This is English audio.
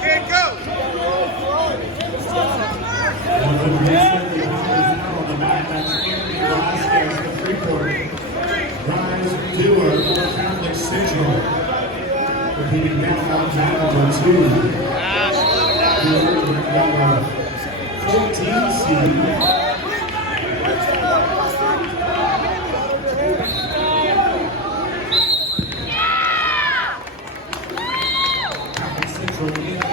Kid, go! Rise Dewar, Catholic Central. Repeating down on mat number 2. Dewar, number 14 seed. Catholic Central in